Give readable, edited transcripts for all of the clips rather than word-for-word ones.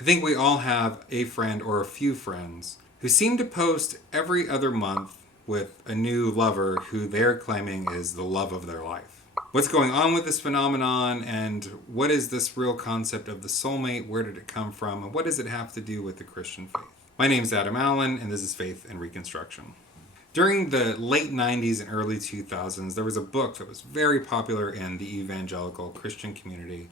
I think we all have a friend or a few friends who seem to post every other month with a new lover who they're claiming is the love of their life. What's going on with this phenomenon, and what is this real concept of the soulmate? Where did it come from, and what does it have to do with the Christian faith? My name's Adam Allen, and this is Faith and Reconstruction. During the late 90s and early 2000s, there was a book that was very popular in the evangelical Christian community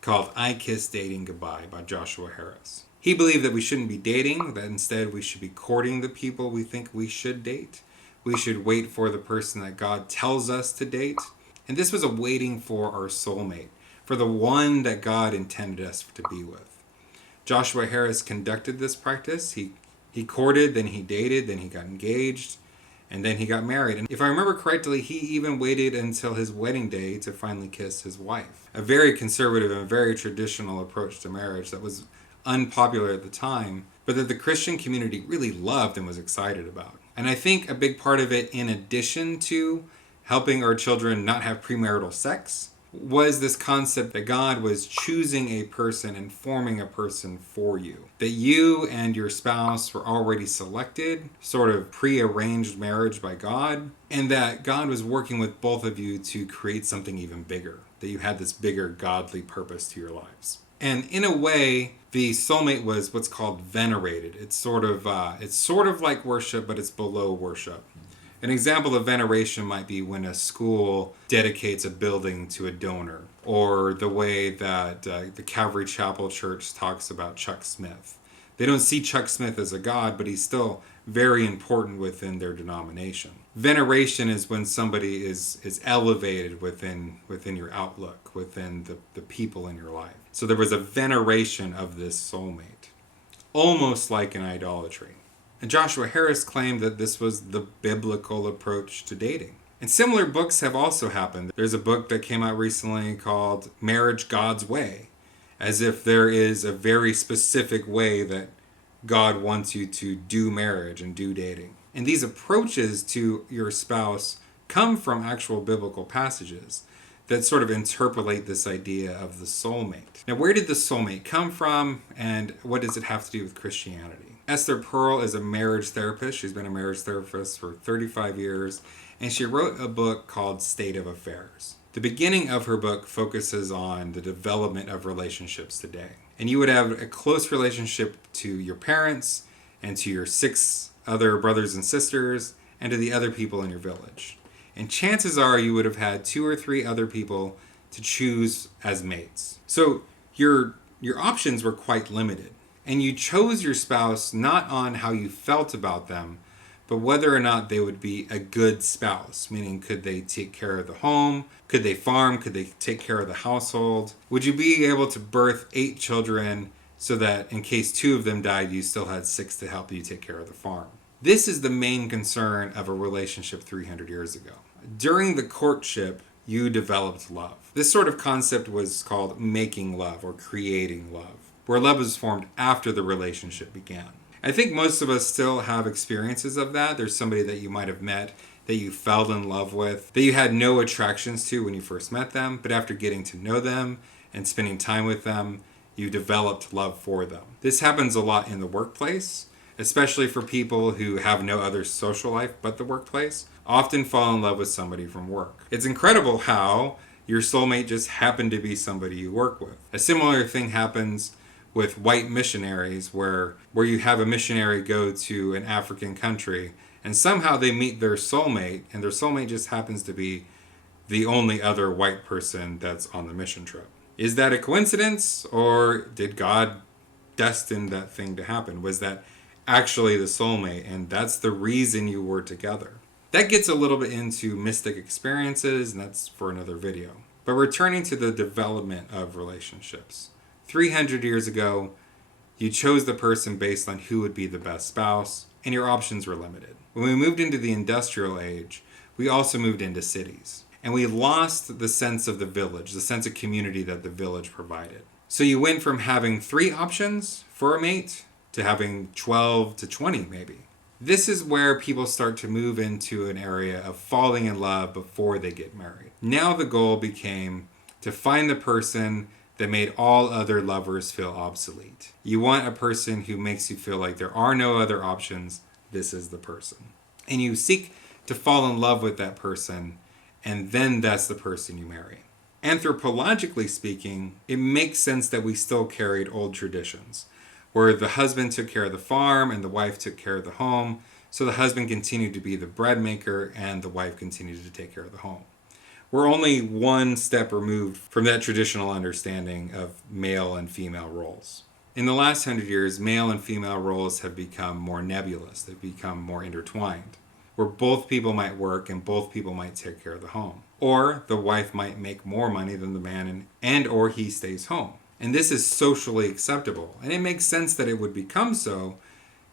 called I Kiss Dating Goodbye by Joshua Harris. He believed that we shouldn't be dating, that instead we should be courting the people we think we should date. We should wait for the person that God tells us to date. And this was a waiting for our soulmate, for the one that God intended us to be with. Joshua Harris conducted this practice. He courted, then he dated, then he got engaged, and then he got married. And if I remember correctly, he even waited until his wedding day to finally kiss his wife. A very conservative and very traditional approach to marriage that was unpopular at the time, but that the Christian community really loved and was excited about. And I think a big part of it, in addition to helping our children not have premarital sex, was this concept that God was choosing a person and forming a person for you. That you and your spouse were already selected, sort of pre-arranged marriage by God, and that God was working with both of you to create something even bigger. That you had this bigger godly purpose to your lives. And in a way, the soulmate was what's called venerated. It's sort of like worship, but it's below worship. An example of veneration might be when a school dedicates a building to a donor, or the way that the Calvary Chapel Church talks about Chuck Smith. They don't see Chuck Smith as a god, but he's still very important within their denomination. Veneration is when somebody is elevated within your outlook, within the people in your life. So there was a veneration of this soulmate, almost like an idolatry. And Joshua Harris claimed that this was the biblical approach to dating. And similar books have also happened. There's a book that came out recently called Marriage God's Way, as if there is a very specific way that God wants you to do marriage and do dating. And these approaches to your spouse come from actual biblical passages that sort of interpolate this idea of the soulmate. Now, where did the soulmate come from, and what does it have to do with Christianity? Esther Perel is a marriage therapist. She's been a marriage therapist for 35 years, and she wrote a book called State of Affairs. The beginning of her book focuses on the development of relationships today. And you would have a close relationship to your parents and to your 6 other brothers and sisters and to the other people in your village. And chances are you would have had 2 or 3 other people to choose as mates. So your options were quite limited. And you chose your spouse not on how you felt about them, but whether or not they would be a good spouse, meaning could they take care of the home, could they farm, could they take care of the household, would you be able to birth 8 children so that in case 2 of them died, you still had 6 to help you take care of the farm. This is the main concern of a relationship 300 years ago. During the courtship, you developed love. This sort of concept was called making love or creating love, where love was formed after the relationship began. I think most of us still have experiences of that. There's somebody that you might have met that you fell in love with, that you had no attractions to when you first met them, but after getting to know them and spending time with them, you developed love for them. This happens a lot in the workplace, especially for people who have no other social life but the workplace, often fall in love with somebody from work. It's incredible how your soulmate just happened to be somebody you work with. A similar thing happens with white missionaries where you have a missionary go to an African country and somehow they meet their soulmate, and their soulmate just happens to be the only other white person that's on the mission trip. Is that a coincidence, or did God destine that thing to happen? Was that actually the soulmate, and that's the reason you were together? That gets a little bit into mystic experiences, and that's for another video. But returning to the development of relationships. 300 years ago, you chose the person based on who would be the best spouse, and your options were limited. When we moved into the industrial age, we also moved into cities. And we lost the sense of the village, the sense of community that the village provided. So you went from having 3 options for a mate to having 12 to 20 maybe. This is where people start to move into an area of falling in love before they get married. Now the goal became to find the person that made all other lovers feel obsolete. You want a person who makes you feel like there are no other options. This is the person. And you seek to fall in love with that person, and then that's the person you marry. Anthropologically speaking, it makes sense that we still carried old traditions, where the husband took care of the farm and the wife took care of the home, so the husband continued to be the bread maker and the wife continued to take care of the home. We're only one step removed from that traditional understanding of male and female roles. In the last 100 years, male and female roles have become more nebulous. They've become more intertwined, where both people might work and both people might take care of the home. Or the wife might make more money than the man and or he stays home. And this is socially acceptable. And it makes sense that it would become so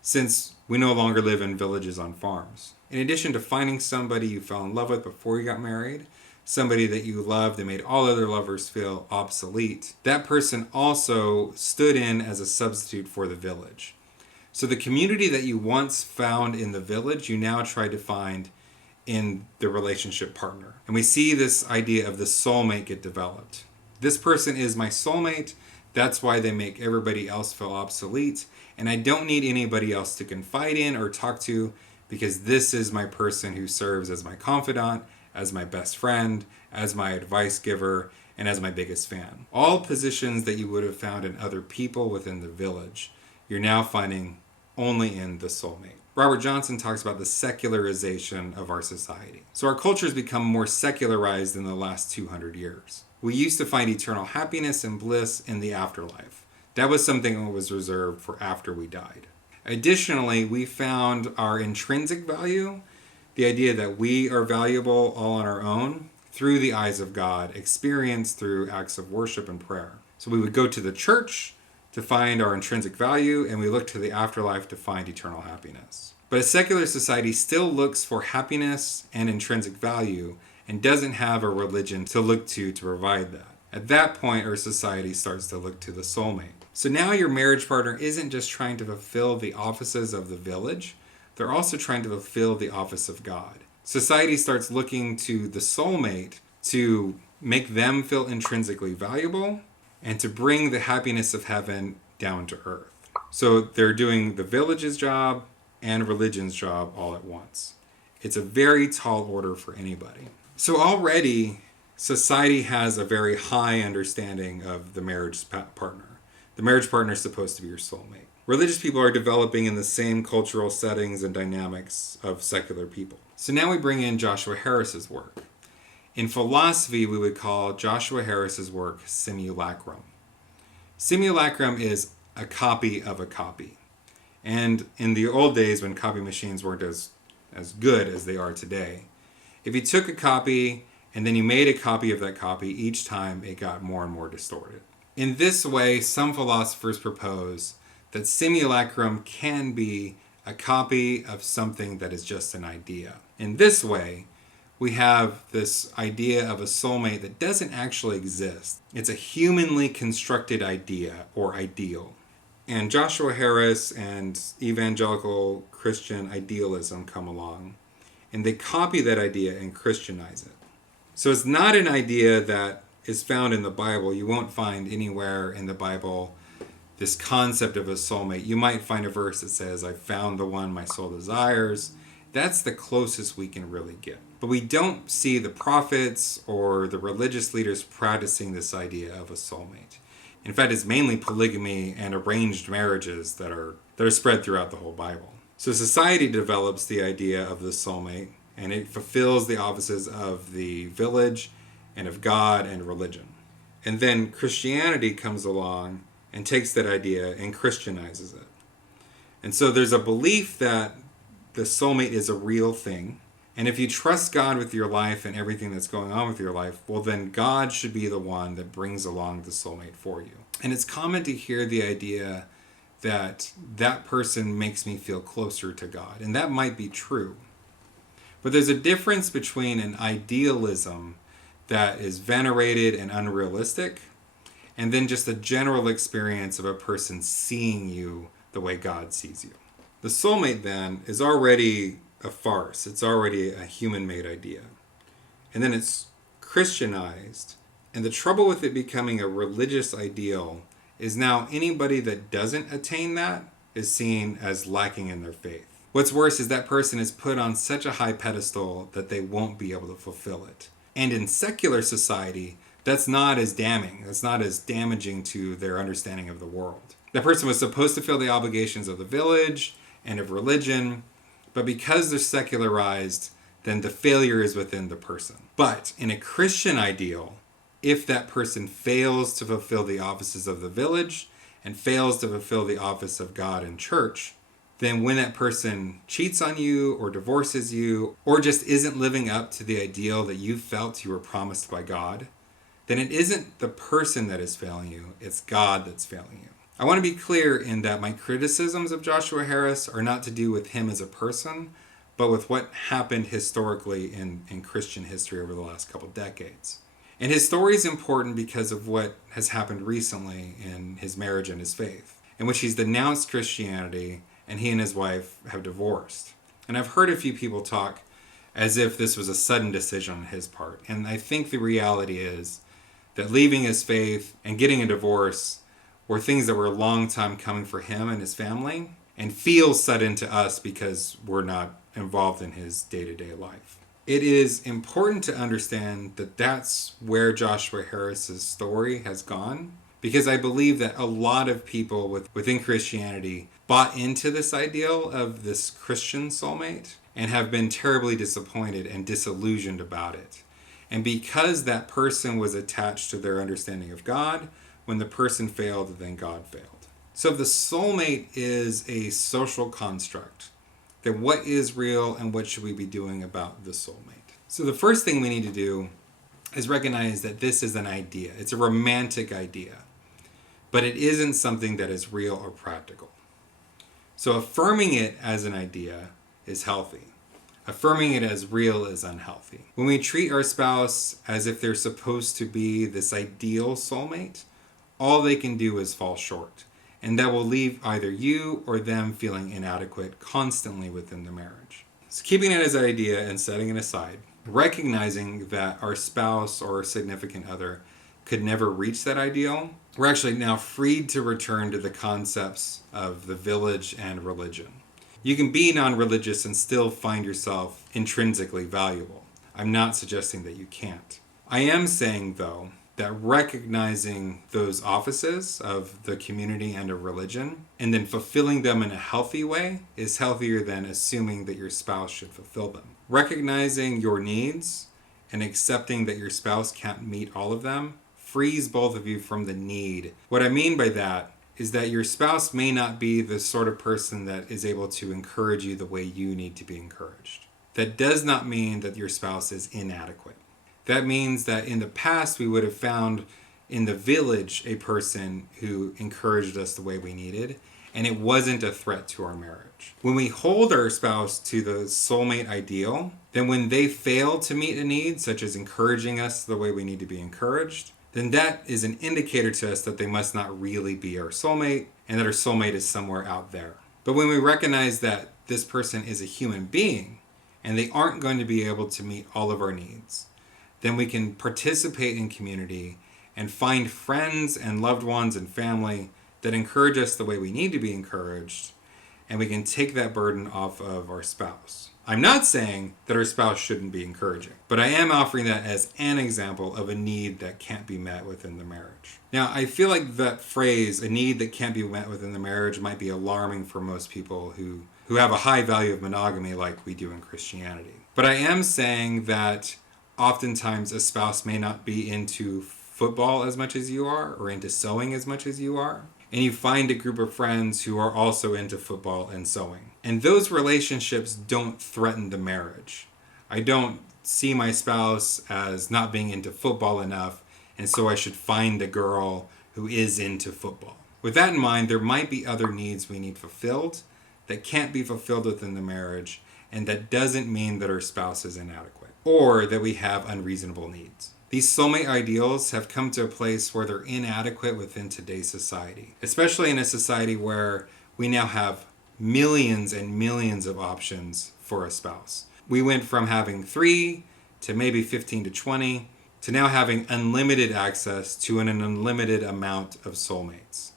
since we no longer live in villages on farms. In addition to finding somebody you fell in love with before you got married, somebody that you loved and made all other lovers feel obsolete, that person also stood in as a substitute for the village. So the community that you once found in the village, you now try to find in the relationship partner. And we see this idea of the soulmate get developed. This person is my soulmate. That's why they make everybody else feel obsolete. And I don't need anybody else to confide in or talk to, because this is my person who serves as my confidant, as my best friend, as my advice giver, and as my biggest fan. All positions that you would have found in other people within the village, you're now finding only in the soulmate. Robert Johnson talks about the secularization of our society. So our culture has become more secularized in the last 200 years. We used to find eternal happiness and bliss in the afterlife. That was something that was reserved for after we died. Additionally, we found our intrinsic value, the idea that we are valuable all on our own, through the eyes of God, experienced through acts of worship and prayer. So we would go to the church to find our intrinsic value, and we look to the afterlife to find eternal happiness. But a secular society still looks for happiness and intrinsic value and doesn't have a religion to look to provide that. At that point, our society starts to look to the soulmate. So now your marriage partner isn't just trying to fulfill the offices of the village, they're also trying to fulfill the office of God. Society starts looking to the soulmate to make them feel intrinsically valuable and to bring the happiness of heaven down to earth. So they're doing the village's job and religion's job all at once. It's a very tall order for anybody. So already, society has a very high understanding of the marriage partner. The marriage partner is supposed to be your soulmate. Religious people are developing in the same cultural settings and dynamics of secular people. So now we bring in Joshua Harris's work. In philosophy, we would call Joshua Harris's work simulacrum. Simulacrum is a copy of a copy. And in the old days when copy machines weren't as good as they are today, if you took a copy and then you made a copy of that copy, each time it got more and more distorted. In this way, some philosophers propose that simulacrum can be a copy of something that is just an idea. In this way, we have this idea of a soulmate that doesn't actually exist. It's a humanly constructed idea or ideal. And Joshua Harris and evangelical Christian idealism come along, and they copy that idea and Christianize it. So it's not an idea that is found in the Bible. You won't find anywhere in the Bible this concept of a soulmate. You might find a verse that says, I found the one my soul desires. That's the closest we can really get. But we don't see the prophets or the religious leaders practicing this idea of a soulmate. In fact, it's mainly polygamy and arranged marriages that are spread throughout the whole Bible. So society develops the idea of the soulmate, and it fulfills the offices of the village and of God and religion. And then Christianity comes along and takes that idea and Christianizes it. And so there's a belief that the soulmate is a real thing. And if you trust God with your life and everything that's going on with your life, well, then God should be the one that brings along the soulmate for you. And it's common to hear the idea that that person makes me feel closer to God. And that might be true. But there's a difference between an idealism that is venerated and unrealistic, and then just a general experience of a person seeing you the way God sees you. The soulmate, then, is already a farce. It's already a human-made idea. And then it's Christianized And the trouble with it becoming a religious ideal is now anybody that doesn't attain that is seen as lacking in their faith. What's worse is that person is put on such a high pedestal that they won't be able to fulfill it. And in secular society, that's not as damning. That's not as damaging to their understanding of the world. That person was supposed to fulfill the obligations of the village and of religion, but because they're secularized, then the failure is within the person. But in a Christian ideal, if that person fails to fulfill the offices of the village and fails to fulfill the office of God and church, then when that person cheats on you or divorces you or just isn't living up to the ideal that you felt you were promised by God, then it isn't the person that is failing you, it's God that's failing you. I want to be clear in that my criticisms of Joshua Harris are not to do with him as a person, but with what happened historically in Christian history over the last couple decades. And his story is important because of what has happened recently in his marriage and his faith, in which he's denounced Christianity and he and his wife have divorced. And I've heard a few people talk as if this was a sudden decision on his part. And I think the reality is that leaving his faith and getting a divorce were things that were a long time coming for him and his family and feel sudden to us because we're not involved in his day-to-day life. It is important to understand that that's where Joshua Harris's story has gone, because I believe that a lot of people within Christianity bought into this ideal of this Christian soulmate and have been terribly disappointed and disillusioned about it. And because that person was attached to their understanding of God, when the person failed, then God failed. So if the soulmate is a social construct, then what is real and what should we be doing about the soulmate? So the first thing we need to do is recognize that this is an idea. It's a romantic idea, but it isn't something that is real or practical. So affirming it as an idea is healthy. Affirming it as real is unhealthy. When we treat our spouse as if they're supposed to be this ideal soulmate, all they can do is fall short. And that will leave either you or them feeling inadequate constantly within the marriage. So keeping it as an idea and setting it aside, recognizing that our spouse or significant other could never reach that ideal, we're actually now freed to return to the concepts of the village and religion. You can be non-religious and still find yourself intrinsically valuable. I'm not suggesting that you can't. I am saying, though, that recognizing those offices of the community and of religion and then fulfilling them in a healthy way is healthier than assuming that your spouse should fulfill them. Recognizing your needs and accepting that your spouse can't meet all of them frees both of you from the need. What I mean by that is that your spouse may not be the sort of person that is able to encourage you the way you need to be encouraged. That does not mean that your spouse is inadequate. That means that in the past we would have found in the village a person who encouraged us the way we needed, and it wasn't a threat to our marriage. When we hold our spouse to the soulmate ideal, then when they fail to meet a need, such as encouraging us the way we need to be encouraged, then that is an indicator to us that they must not really be our soulmate and that our soulmate is somewhere out there. But when we recognize that this person is a human being and they aren't going to be able to meet all of our needs, then we can participate in community and find friends and loved ones and family that encourage us the way we need to be encouraged, and we can take that burden off of our spouse. I'm not saying that our spouse shouldn't be encouraging, but I am offering that as an example of a need that can't be met within the marriage. Now, I feel like that phrase, a need that can't be met within the marriage, might be alarming for most people who have a high value of monogamy like we do in Christianity. But I am saying that oftentimes a spouse may not be into football as much as you are or into sewing as much as you are. And you find a group of friends who are also into football and sewing. And those relationships don't threaten the marriage. I don't see my spouse as not being into football enough, and so I should find a girl who is into football. With that in mind, there might be other needs we need fulfilled that can't be fulfilled within the marriage, and that doesn't mean that our spouse is inadequate or that we have unreasonable needs. These soulmate ideals have come to a place where they're inadequate within today's society, especially in a society where we now have millions and millions of options for a spouse. We went from having 3 to maybe 15 to 20, to now having unlimited access to an unlimited amount of soulmates.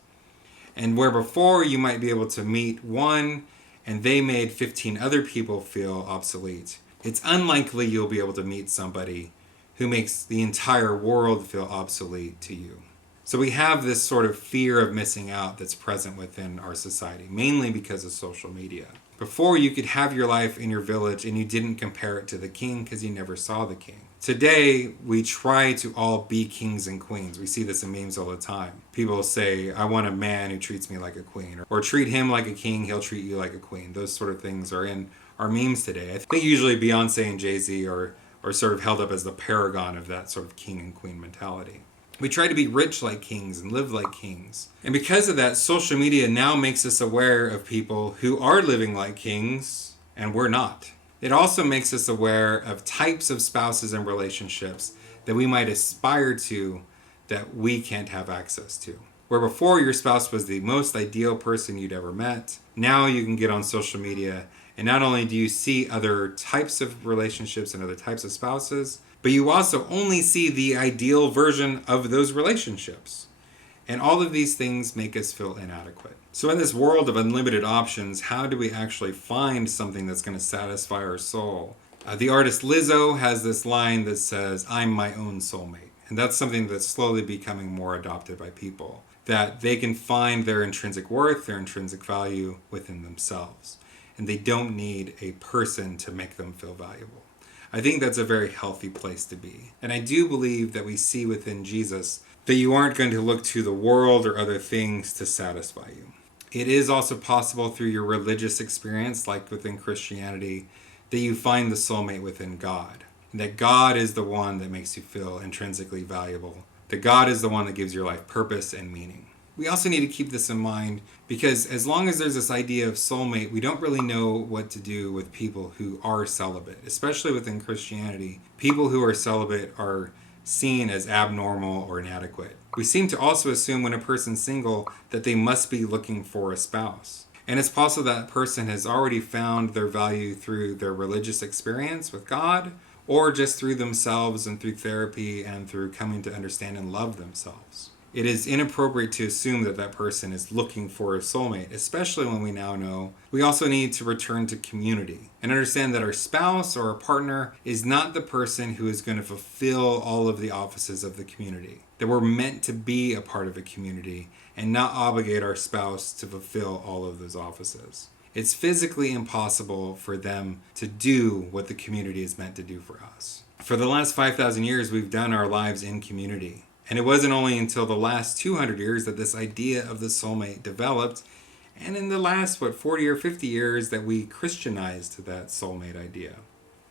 And where before you might be able to meet one and they made 15 other people feel obsolete, it's unlikely you'll be able to meet somebody who makes the entire world feel obsolete to you. So we have this sort of fear of missing out that's present within our society, mainly because of social media. Before, you could have your life in your village and you didn't compare it to the king because you never saw the king. Today, we try to all be kings and queens. We see this in memes all the time. People say, I want a man who treats me like a queen, or treat him like a king, he'll treat you like a queen. Those sort of things are in our memes today. I think usually Beyonce and Jay-Z are sort of held up as the paragon of that sort of king and queen mentality. We try to be rich like kings and live like kings. And because of that, social media now makes us aware of people who are living like kings and we're not. It also makes us aware of types of spouses and relationships that we might aspire to that we can't have access to. Where before your spouse was the most ideal person you'd ever met, now you can get on social media and not only do you see other types of relationships and other types of spouses, but you also only see the ideal version of those relationships. And all of these things make us feel inadequate. So in this world of unlimited options, how do we actually find something that's going to satisfy our soul? The artist Lizzo has this line that says, I'm my own soulmate. And that's something that's slowly becoming more adopted by people. That they can find their intrinsic worth, their intrinsic value within themselves. And they don't need a person to make them feel valuable. I think that's a very healthy place to be. And I do believe that we see within Jesus that you aren't going to look to the world or other things to satisfy you. It is also possible through your religious experience, like within Christianity, that you find the soulmate within God. And that God is the one that makes you feel intrinsically valuable. That God is the one that gives your life purpose and meaning. We also need to keep this in mind because as long as there's this idea of soulmate, we don't really know what to do with people who are celibate, especially within Christianity. People who are celibate are seen as abnormal or inadequate. We seem to also assume when a person's single that they must be looking for a spouse. And it's possible that person has already found their value through their religious experience with God, or just through themselves and through therapy and through coming to understand and love themselves. It is inappropriate to assume that that person is looking for a soulmate, especially when we now know we also need to return to community and understand that our spouse or our partner is not the person who is going to fulfill all of the offices of the community. That we're meant to be a part of a community and not obligate our spouse to fulfill all of those offices. It's physically impossible for them to do what the community is meant to do for us. For the last 5,000 years, we've done our lives in community. And it wasn't only until the last 200 years that this idea of the soulmate developed, and in the last, 40 or 50 years that we Christianized that soulmate idea.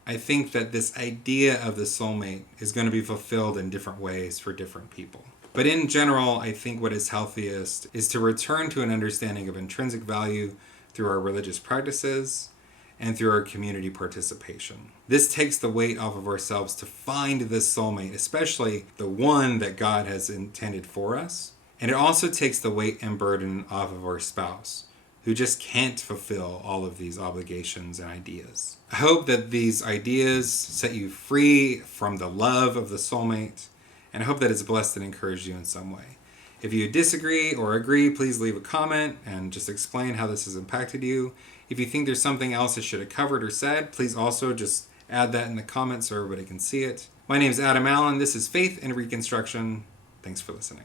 I think that this idea of the soulmate is going to be fulfilled in different ways for different people. But in general, I think what is healthiest is to return to an understanding of intrinsic value through our religious practices and through our community participation. This takes the weight off of ourselves to find this soulmate, especially the one that God has intended for us. And it also takes the weight and burden off of our spouse, who just can't fulfill all of these obligations and ideas. I hope that these ideas set you free from the love of the soulmate, and I hope that it's blessed and encouraged you in some way. If you disagree or agree, please leave a comment and just explain how this has impacted you. If you think there's something else I should have covered or said, please also just add that in the comments so everybody can see it. My name is Adam Allen. This is Faith in Reconstruction. Thanks for listening.